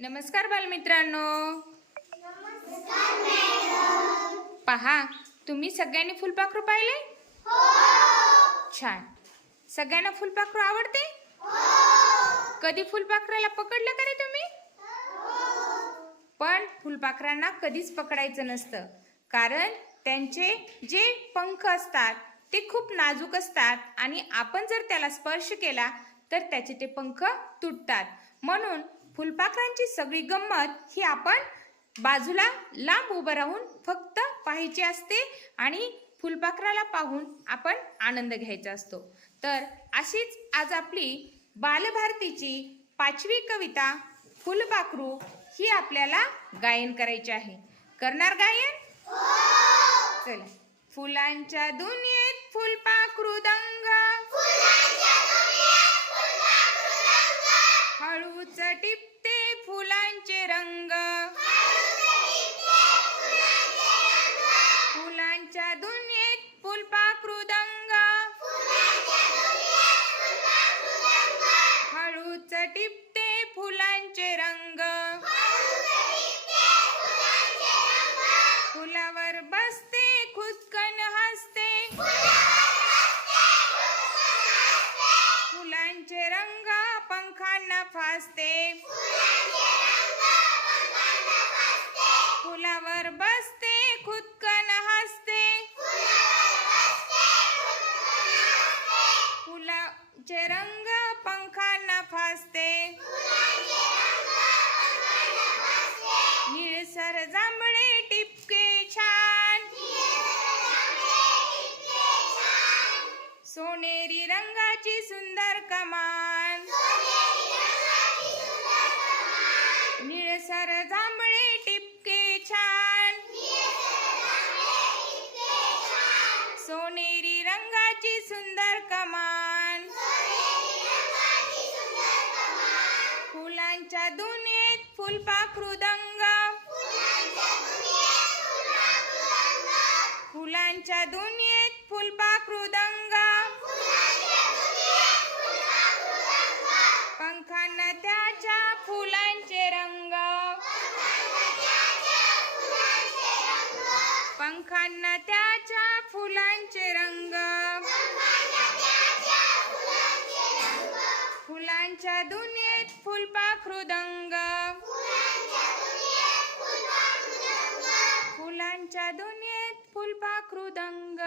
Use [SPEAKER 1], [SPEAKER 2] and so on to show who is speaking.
[SPEAKER 1] नमस्कार बालमित्रांनो. पहा तुम्ही सगळ्यांनी फुलपाखरू पाहिले? छान. सगळ्यांना फुलपाखरू आवडते? कधी फुलपाखराला पकडलं का रे तुम्ही? पण फुलपाखरांना कधीच पकडायचं नसतं. कारण त्यांचे जे पंख असतात ते खूप नाजूक असतात आणि आपण जर त्याला स्पर्श केला तर त्याचे ते पंख तुटतात. म्हणून फुलपाखरांची सगळी गंमत ही आपण बाजूला लांब उभं राहून फक्त पाहायची असते आणि फुलपाखराला पाहून आपण आनंद घ्यायचा असतो. तर अशीच आज आपली बालभारतीची पाचवी कविता फुलपाखरू ही आपल्याला गायन करायची आहे. करणार गायन? चला. फुलांच्या दुनियेत टिपते फुलांचे रंग. रंग पंखांना फासते निळसर जांभळे टिपके छान. सोनेरी रंगाची सुंदर कमान. निळसर दुनियेत फुलपाखरुदंग फुलांच्या दुनियेत फुलपाखरुदंग पंखांना त्याच्या फुलांचे रंग. पंखांना त्याच्या फुलांचे रंग. फुलांच्या दुनियेत फुलपाखरुदंग. फुलांच्या दुनियेत फुलपाखरुदंग.